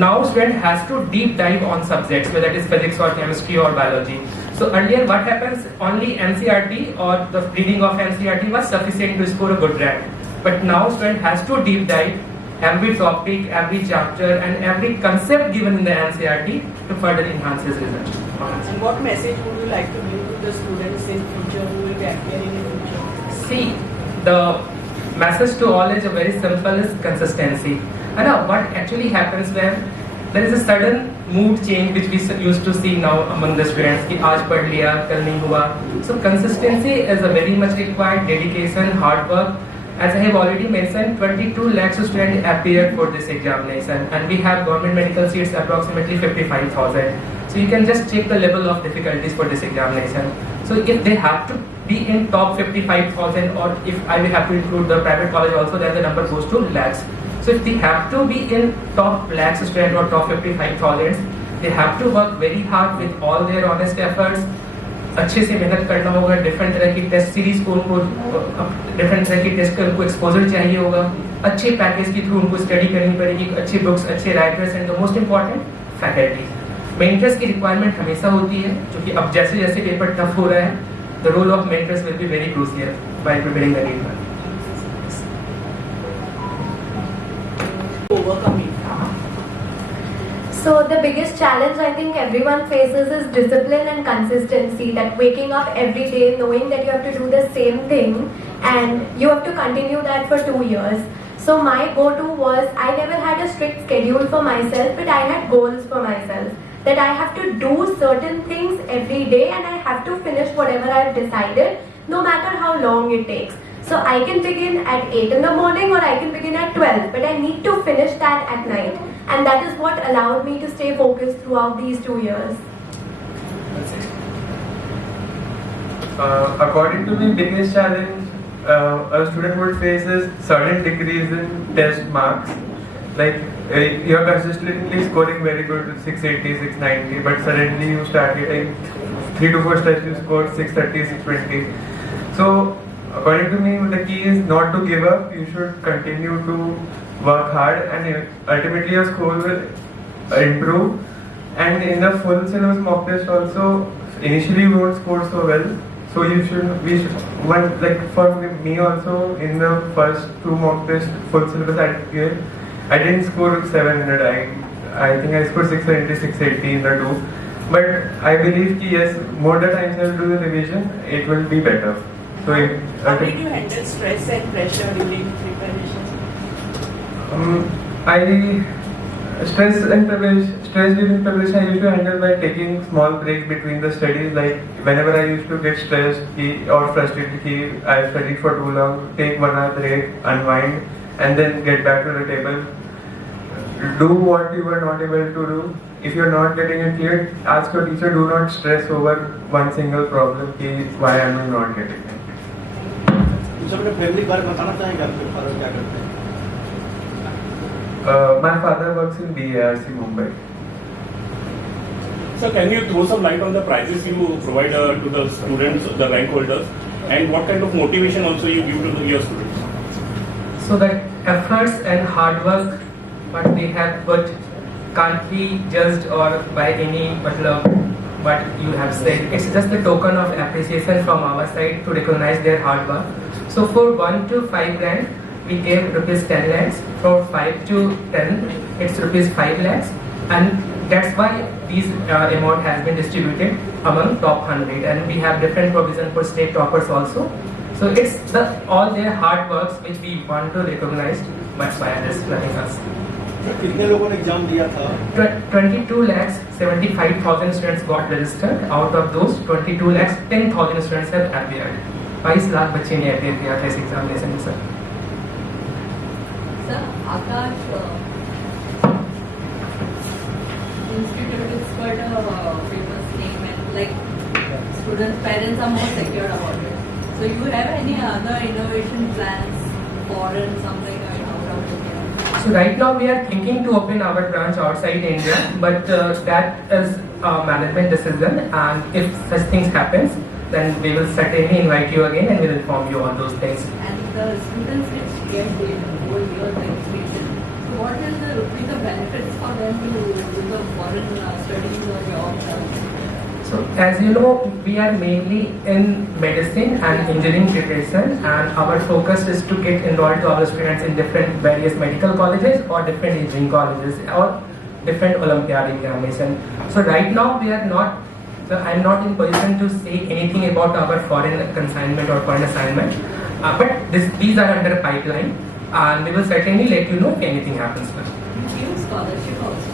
now student has to deep dive on subjects, whether it is physics or chemistry or biology. So earlier what happens, only NCERT or the reading of NCERT was sufficient to score a good rank. But now student has to deep dive every topic, every chapter and every concept given in the NCERT to further enhance his result. And what message would you like to give to the students in future who will be appearing in future? See, the message to all is a very simple, is consistency. And what actually happens when there is a sudden mood change which we used to see now among the students कि आज पढ़ लिया कल नहीं हुआ. So consistency is a very much required, dedication, hard work. As I have already mentioned, 22 lakhs of students appeared for this examination and we have government medical seats approximately 55,000. So you can just check the level of difficulties for this examination. So if they have to be in top 55,000 or if I will have to include the private college also, then the number goes to lakhs. So if they have to be in top lakhs student or top 55,000, they have to work very hard with all their honest efforts. अच्छे से मेहनत करना होगा, different तरह की test series को उनको different तरह की टेस्ट का उनको एक्सपोजर चाहिए होगा, अच्छे पैकेज के थ्रू उनको स्टडी करनी पड़ेगी, अच्छे बुक्स, अच्छे writers and the most important faculty. Mentors की रिक्वायरमेंट हमेशा होती है क्योंकि अब जैसे जैसे पेपर टफ हो रहा है, the role of mentors will be very crucial while preparing the paper. Overcoming. So the biggest challenge I think everyone faces is discipline and consistency, that waking up every day knowing that you have to do the same thing and you have to continue that for 2 years. So my go-to was, I never had a strict schedule for myself, but I had goals for myself, that I have to do certain things every day and I have to finish whatever I've decided, no matter how long it takes. So I can begin at 8 in the morning or I can begin at 12, but I need to finish that at night. And that is what allowed me to stay focused throughout these 2 years. According to me, biggest challenge a student would face is sudden decrease in test marks. Like you are consistently scoring very good, 680, 690, but suddenly you start getting 3 to 4 tests you scored 630, 620. So according to me, the key is not to give up. You should continue to work hard and ultimately your score will improve. And in the full syllabus mock test also, initially we won't score so well. So like for me also, in the first 2 mock tests, full syllabus I didn't score 700. I think I scored 670, 680 in the 2. But I believe that yes, more the times I will do the revision, it will be better. So how did you handle stress and pressure during preparation? Stress during preparation I used to handle by taking small breaks between the studies. Like whenever I used to get stressed or frustrated, I studied for too long, take 1 hour break, unwind, and then get back to the table. Do what you were not able to do. If you are not getting it cleared, ask your teacher. Do not stress over one single problem. Why am I not getting it? Family बारे में बताना चाहेंगे आपके father क्या करते हैं? My father works in BARC Mumbai. So can you throw some light on the prizes you provide to the students, the rank holders, and what kind of motivation also you give to your students? So the efforts and hard work what they have put can't be judged or by any what you have said. It's just a token of appreciation from our side to recognize their hard work. So for 1 to 5 rank, we gave rupees 10 lakhs. For 5 to 10, it's rupees 5 lakhs, and that's why this amount has been distributed among top 100. And we have different provision for state toppers also. So it's all their hard works which we want to recognize. That's why this nothing else. कितने लोगों ने exam दिया था? 22 lakhs 75,000 students got registered. Out of those, 22 lakhs 10,000 students have appeared. 22 lakh बच्चे ने appear किया था इस एग्जामिनेशन में sir. Sir, Akash Institute is quite a famous name and like students' parents are more secure about it. So you have any other innovation plans, foreign something out of India? So right now we are thinking to open our branch outside India, but that is a management decision, and if such things happens, then we will certainly invite you again and we will inform you on those things. And the students which get the whole year registration, what will be the benefits for them to do the foreign studies or jobs? So as you know, we are mainly in medicine and engineering preparation, and our focus is to get enrolled to our students in different various medical colleges or different engineering colleges or different Olympiad examination. So right now we are not, I'm not in position to say anything about our foreign consignment or foreign assignment, but these are under pipeline, and we will certainly let you know if anything happens. Give scholarship also.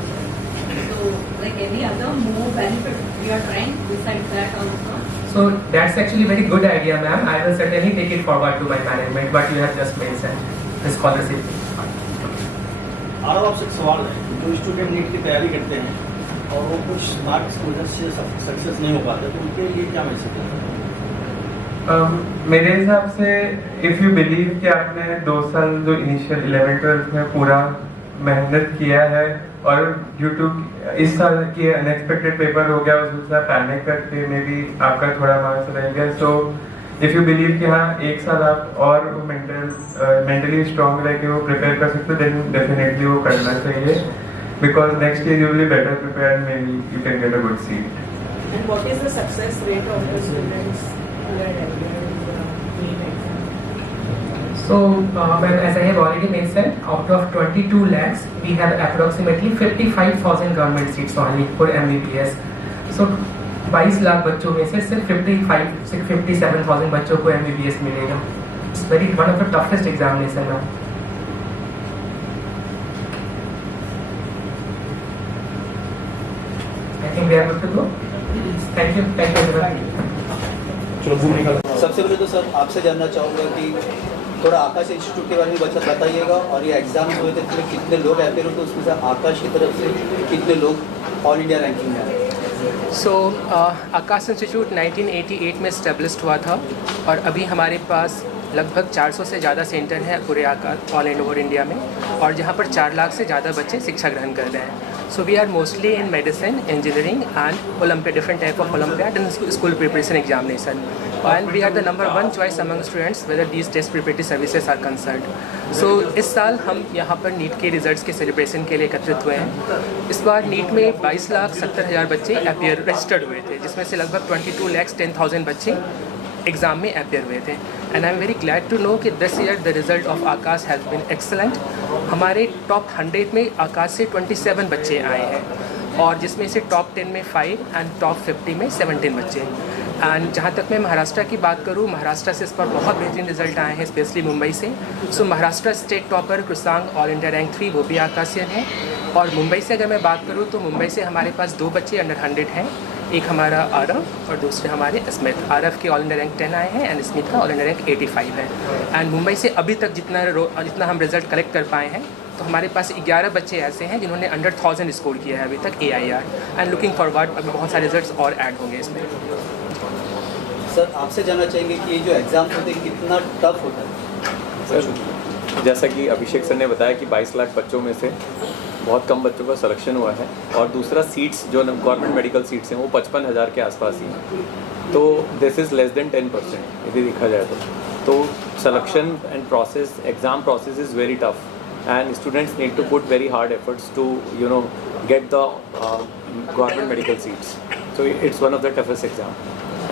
So, like any other more benefit we are trying besides that also? So that's actually very good idea, ma'am. I will certainly take it forward to my management, what you have just mentioned, the scholarship. और आपसे एक सवाल है, जो student NEET की तैयारी करते हैं और वो कुछ स्मार्ट स्टूडेंट्स से सक्सेस नहीं हो पाते, तो उनके लिए क्या मैसेज है? मेरे हिसाब से इफ़ यू बिलीव कि आपने 2 साल जो इनिशियल 11-12 में पूरा मेहनत किया है और ड्यू टू इस साल की अनएक्सपेक्टेड पेपर हो गया, उसमें से पैनिक करके मे बी आपका थोड़ा मार्क्स रह गया, सो इफ़ यू बिलीव कि हाँ 1 साल आप और मेंटली स्ट्रॉन्ग रह के वो प्रिपेयर कर सकते हो, देन डेफिनेटली वो करना चाहिए, because next year you will be better prepared, may be you can get a good seat. And what is the success rate of the students who are appeared in the NEET exam? So, ma'am, as I have already mentioned, out of 22 lakhs, we have approximately 55,000 government seats only for MBBS. So, 22 lakh बच्चों में से सिर्फ 57,000 बच्चों को MBBS मिलेगा. It's one of the toughest examination, ma'am. I think we are good to go. Thank you everyone. सबसे पहले तो सर आपसे जानना चाहूँगा कि थोड़ा आकाश इंस्टीट्यूट के बारे में बताइएगा, और ये एग्जाम्स हुए थे उसमें कितने लोग अपेयर होते, उसमें से आकाश की तरफ से कितने लोग ऑल इंडिया रैंकिंग में आए? So, आकाश इंस्टीट्यूट 1988 में स्टेब्लिश्ड हुआ था, और अभी हमारे पास लगभग 400 से ज़्यादा सेंटर हैं पूरे ऑल एंड ओवर इंडिया में, और जहाँ पर 4 लाख से ज़्यादा बच्चे शिक्षा ग्रहण कर रहे हैं. So we are mostly in medicine, engineering and Olympiad, different type of Olympiad and school preparation examination. And we are the #1 choice among students whether these test preparatory services are concerned. So इस साल हम यहाँ पर NEET के results के celebration के लिए एकत्रित हुए हैं. इस बार नीट में 22,70,000 बच्चे अपियर रजिस्टर्ड हुए थे, जिसमें से लगभग 22,10,000 बच्चे एग्ज़ाम में अपियर हुए थे. And I am very glad to know कि this year the result of Aakash has been excellent. हमारे टॉप 100 में आकाश से 27 बच्चे आए हैं, और जिसमें से टॉप 10 में 5 एंड टॉप 50 में 17 बच्चे. एंड जहाँ तक मैं महाराष्ट्र की बात करूँ, महाराष्ट्र से इस पर बहुत बेहतरीन रिजल्ट आए हैं, स्पेशली मुंबई से. So Maharashtra state topper Krisang all India rank 3 वो भी आकाशियन है. और मुंबई से अगर मैं बात करूँ तो मुंबई से हमारे पास 2 बच्चे अंडर 100 हैं, एक हमारा आरव और दूसरे हमारे स्मिथ. आरव के ऑल इंडिया रैंक 10 आए हैं एंड स्मिथ का ऑल इंडिया रैंक 85 है. एंड मुंबई से अभी तक जितना हम रिजल्ट कलेक्ट कर पाए हैं, तो हमारे पास 11 बच्चे ऐसे हैं जिन्होंने अंडर 1000 स्कोर किया है अभी तक AIR. एंड लुकिंग फॉरवर्ड अभी बहुत सारे रिजल्ट्स और ऐड होंगे इसमें. सर आपसे जानना चाहेंगे कि ये जो एग्ज़ाम होते हैं कितना टफ होता है? सर जैसा कि अभिषेक सर ने बताया कि 22 लाख बच्चों में से बहुत कम बच्चों का सिलेक्शन हुआ है, और दूसरा सीट्स जो गवर्नमेंट मेडिकल सीट्स हैं वो 55,000 के आसपास ही हैं. तो दिस इज़ लेस देन 10% यदि देखा जाए तो selection and process, exam process is very tough, and students need to put very hard efforts to get the government medical seats. So it's one of the toughest exam,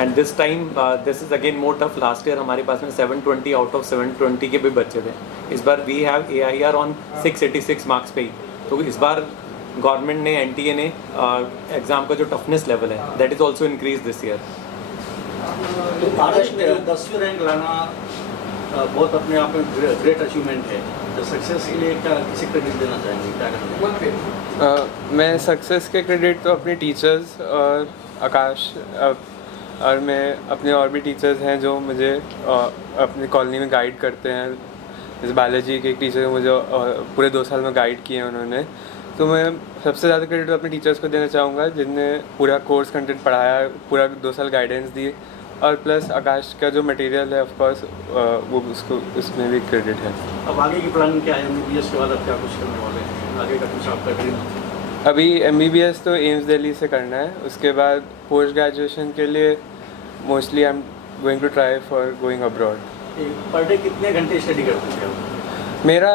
and this time this is again more tough. Last year हमारे पास में 720 out of 720 के भी बच्चे थे. इस बार we have AIR on 686 marks पे ही. तो इस बार गवर्नमेंट ने NTA ने एग्ज़ाम का जो टफनेस लेवल है that is also increase this year. तो आकाश में 10वीं रैंक लाना बहुत अपने आप में ग्रेट अचीवमेंट है. तो सक्सेस के लिए क्या किसी क्रेडिट देना चाहेंगे, क्या करना है? मैं सक्सेस के क्रेडिट तो अपने टीचर्स और आकाश और मैं अपने और भी टीचर्स हैं जो मुझे अपनी कॉलोनी में गाइड करते हैं. जैसे बालाजी के एक टीचर मुझे पूरे 2 साल में गाइड किए हैं उन्होंने. तो मैं सबसे ज़्यादा क्रेडिट अपने टीचर्स को देना चाहूँगा जिनने पूरा कोर्स कंटेंट पढ़ाया, पूरा 2 साल गाइडेंस दी, और प्लस आकाश का जो मटेरियल है ऑफ कोर्स वो उसमें भी क्रेडिट है. अब आगे की प्लानिंग क्या है? MBBS के बाद अब क्या कुछ करने वाले हैं? आगे का कुछ आपका ड्रीम? अभी MBBS तो एम्स दिल्ली से करना है. उसके बाद पोस्ट ग्रेजुएशन के लिए mostly I am going to try for going abroad. Per day कितने घंटे स्टडी करते हैं आप? मेरा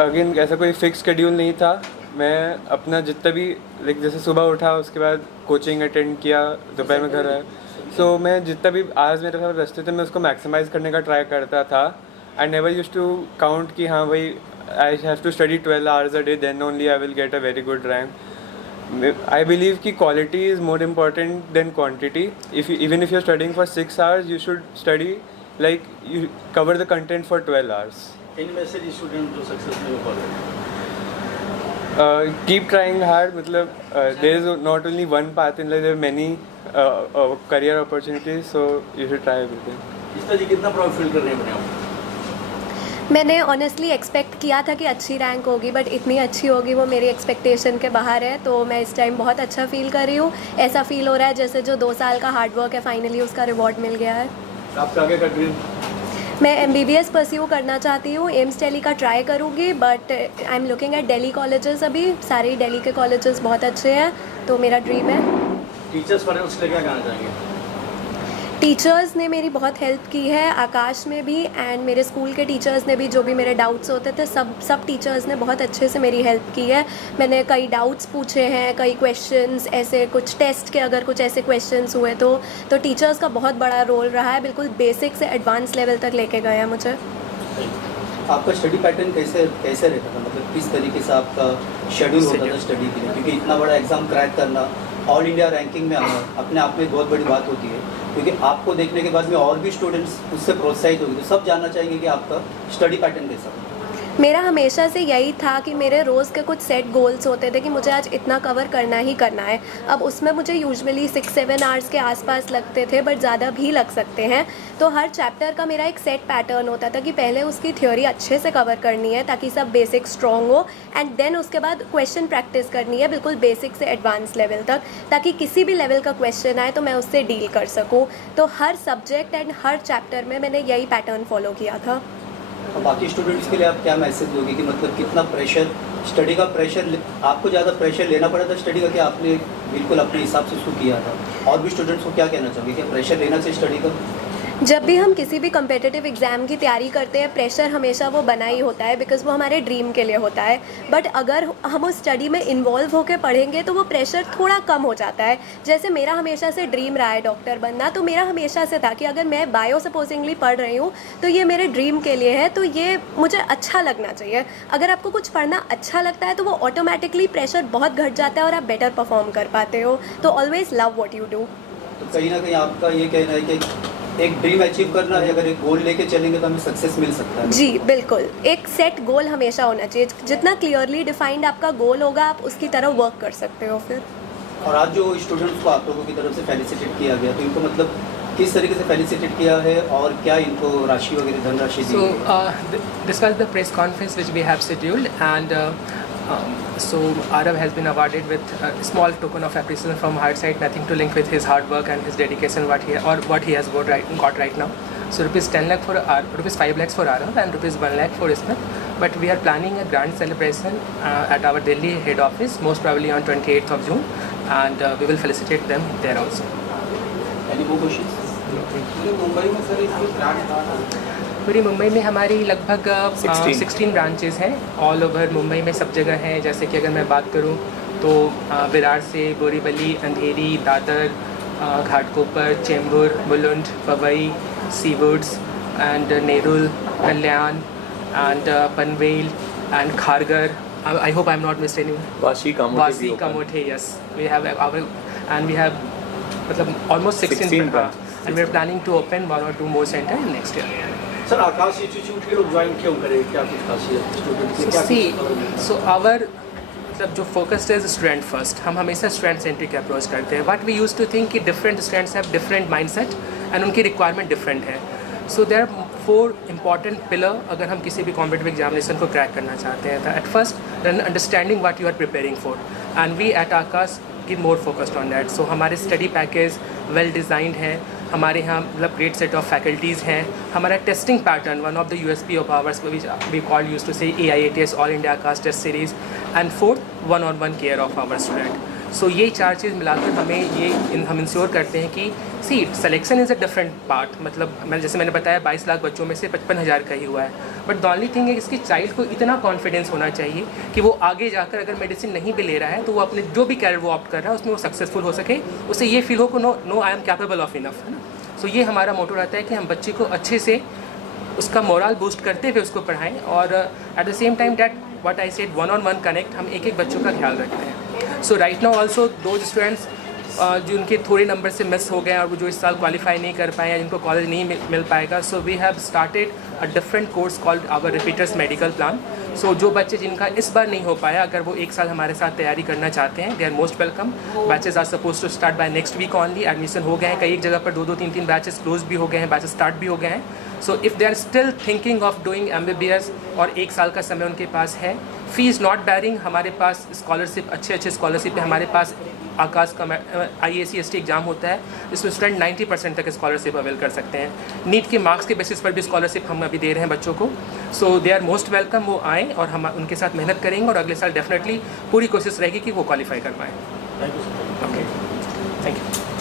अगेन ऐसा कोई फिक्स शेड्यूल नहीं था। मैं अपना जितना भी लाइक जैसे सुबह उठा उसके बाद कोचिंग अटेंड किया, दोपहर में घर आया, सो मैं जितना भी आज मेरे साथ रस्ते थे मैं उसको मैक्सिमाइज़ करने का ट्राई करता था। I never used to count कि हाँ भाई I have to study 12 hours a day, then only I will get a very good rank. I believe कि quality is more important than quantity. Even if you are studying for 6 hours you should study like you cover the content for 12 hours. In message student जो success में follow keep trying hard, मतलब there is not only one path in life, there are many career opportunities, so you should try everything. इस तरह कितना proud feel कर रहे हैं अपने आप? मैंने ऑनेस्टली एक्सपेक्ट किया था कि अच्छी रैंक होगी, बट इतनी अच्छी होगी वो मेरी एक्सपेक्टेशन के बाहर है। तो मैं इस टाइम बहुत अच्छा फील कर रही हूँ। ऐसा फील हो रहा है जैसे जो 2 साल का हार्ड वर्क है फाइनली उसका रिवॉर्ड मिल गया है। आपका आगे का ड्रीम? मैं MBBS परस्यू करना चाहती हूँ, एम्स दिल्ली का ट्राई करूँगी, but I am looking at Delhi colleges. अभी सारे दिल्ली के कॉलेजेस बहुत अच्छे हैं, तो मेरा ड्रीम है। टीचर्स पर उसके क्या कहना चाहेंगे? टीचर्स ने मेरी बहुत हेल्प की है, आकाश में भी एंड मेरे स्कूल के टीचर्स ने भी, जो भी मेरे डाउट्स होते थे सब टीचर्स ने बहुत अच्छे से मेरी हेल्प की है। मैंने कई डाउट्स पूछे हैं, कई क्वेश्चंस ऐसे कुछ टेस्ट के अगर कुछ ऐसे क्वेश्चंस हुए तो टीचर्स का बहुत बड़ा रोल रहा है। बिल्कुल बेसिक से एडवांस लेवल तक लेके गए हैं मुझे। आपका स्टडी पैटर्न कैसे रहता था, मतलब किस तरीके से आपका शेड्यूल होता था स्टडी के लिए? क्योंकि इतना बड़ा एग्जाम क्रैक करना, ऑल इंडिया रैंकिंग में आना अपने आप में बहुत बड़ी बात होती है, क्योंकि आपको देखने के बाद में और भी स्टूडेंट्स उससे प्रोत्साहित होंगे। तो सब जानना चाहेंगे कि आपका स्टडी पैटर्न कैसा था? मेरा हमेशा से यही था कि मेरे रोज़ के कुछ सेट गोल्स होते थे कि मुझे आज इतना कवर करना ही करना है। अब उसमें मुझे यूजुअली 6-7 आवर्स के आसपास लगते थे, बट ज़्यादा भी लग सकते हैं। तो हर चैप्टर का मेरा एक सेट पैटर्न होता था कि पहले उसकी थ्योरी अच्छे से कवर करनी है ताकि सब बेसिक स्ट्रॉन्ग हो, एंड देन उसके बाद क्वेश्चन प्रैक्टिस करनी है बिल्कुल बेसिक से एडवांस लेवल तक, ताकि किसी भी लेवल का क्वेश्चन आए तो मैं उससे डील कर सकूँ। तो हर सब्जेक्ट एंड हर चैप्टर में मैंने यही पैटर्न फॉलो किया था। तो बाकी स्टूडेंट्स के लिए आप क्या मैसेज दोगे कि मतलब कितना प्रेशर, स्टडी का प्रेशर, आपको ज़्यादा प्रेशर लेना पड़ा था स्टडी का, कि आपने बिल्कुल अपने हिसाब से उसको किया था? और भी स्टूडेंट्स को क्या कहना चाहोगे, क्या प्रेशर लेना चाहिए स्टडी का? जब भी हम किसी भी कम्पिटिटिव एग्ज़ाम की तैयारी करते हैं, प्रेशर हमेशा वो बना ही होता है, बिकॉज़ वो हमारे ड्रीम के लिए होता है। बट अगर हम उस स्टडी में इन्वॉल्व होकर पढ़ेंगे तो वो प्रेशर थोड़ा कम हो जाता है। जैसे मेरा हमेशा से ड्रीम रहा है डॉक्टर बनना, तो मेरा हमेशा से था कि अगर मैं बायो सपोजिंगली पढ़ रही हूँ तो ये मेरे ड्रीम के लिए है, तो ये मुझे अच्छा लगना चाहिए। अगर आपको कुछ पढ़ना अच्छा लगता है तो वो ऑटोमेटिकली प्रेशर बहुत घट जाता है और आप बेटर परफॉर्म कर पाते हो। तो always love what you do. तो कहीं ना कहीं आपका ये कहना है कि एक ड्रीम अचीव करना है, अगर एक गोल लेके चलेंगे तो हमें सक्सेस मिल सकता है। जी बिल्कुल, एक सेट गोल हमेशा होना चाहिए। जितना क्लियरली डिफाइंड आपका गोल होगा आप उसकी तरह वर्क कर सकते हो फिर। और आज जो स्टूडेंट्स को आप लोगों की तरफ से फेलिसिटेट किया गया, तो इनको मतलब किस तरीके से फेलिसिटेट किया है और क्या इनको राशि वगैरह धनराशि दी? So this was the press conference which we have scheduled, and so Arav has been awarded with a small token of appreciation from our side, nothing to link with his hard work and his dedication what he has got right now. So rupees 10 lakh for rupees 5 lakhs for Arav and rupees 1 lakh for Ismat. But we are planning a grand celebration at our Delhi head office, most probably on 28th of June, and we will felicitate them there also. Any more questions? पूरी मुंबई में हमारी लगभग 16 branches हैं, all over Mumbai में सब जगह हैं। जैसे कि अगर मैं बात करूं तो विरार से Borivali, Andheri, Dadar, Ghatkopar, Chembur, Mulund, Powai, Seawoods and Nerul, Kalyan and Panvel and Kharghar. I hope I'm not missed anyone. Vashi Kamote, yes. We have मतलब almost 16 branches, and we are planning to open 1 or 2 more centers in next year. Sir Akash institute के लोग join क्यों करें, क्या कुछ खासियत student की? क्या So our मतलब जो फोकस्ड है स्टूडेंट फर्स्ट, हम हमेशा स्टूडेंट सेंट्रिक अप्रोच करते हैं. But we use to think कि different students have different mindset and उनकी रिक्वायरमेंट डिफरेंट है. So there are 4 important pillar अगर हम किसी भी कॉम्पिटिटिव एग्जामिनेशन को क्रैक करना चाहते हैं. At first understanding what you are preparing for, and we at Aakash give more focused on that. So हमारे स्टडी पैकेज वेल डिज़ाइंड है, हमारे यहाँ मतलब ग्रेट सेट ऑफ फैकल्टीज़ हैं. हमारा testing pattern one of the USP of ours we call use to say AIATS all India Aakash test series, and 4th 1-on-1 care of our student. So ये 4 चीज़ मिलाकर हम इंश्योर करते हैं कि selection is a different part, मतलब जैसे मैंने बताया 22 लाख बच्चों में से 55,000 का ही हुआ है, बट द ओनली थिंग है इसकी चाइल्ड को इतना कॉन्फिडेंस होना चाहिए कि वो आगे जाकर अगर मेडिसिन नहीं भी ले रहा है तो वो अपने जो भी कैरियर वो ऑप्ट कर रहा है उसमें वो सक्सेसफुल हो सके, उसे ये फील हो को no I am capable of enough, है ना। सो ये हमारा मोटो रहता है कि हम बच्चे को अच्छे से उसका मोरल बूस्ट करते हुए उसको पढ़ाएं, और at the same time that what I said 1-on-1 connect, हम एक बच्चों का ख्याल रखते हैं। So right now also those students जो उनके थोड़े नंबर से मिस हो गए और वो जो इस साल क्वालिफाई नहीं कर पाए या जिनको कॉलेज नहीं मिल पाएगा, so we have started a different course called our repeaters medical plan. So जो बच्चे जिनका इस बार नहीं हो पाया, अगर वो 1 साल हमारे साथ तैयारी करना चाहते हैं, they are most welcome. Batches are suppose to start by next week only. Admission हो गए हैं, कई एक जगह पर 2-2, 3-3 बैचेस क्लोज भी हो गए हैं, बैचेस स्टार्ट भी हो गए हैं। So if they are still thinking of doing MBBS और 1 साल का समय उनके पास है, फीस नॉट बैरिंग, हमारे पास स्कॉलरशिप अच्छे स्कॉलरशिप है। हमारे पास आकाश का IAC-ST एग्ज़ाम होता है जिसमें स्टूडेंट 90% तक स्कॉलरशिप अवेल कर सकते हैं। नीट के मार्क्स के बेसिस पर भी स्कॉलरशिप हम अभी दे रहे हैं बच्चों को। सो दे आर मोस्ट वेलकम, वो आएँ और हम उनके साथ मेहनत करेंगे और अगले साल डेफिनेटली पूरी कोशिश रहेगी कि वो क्वालिफाई कर पाएँ। Okay, thank you.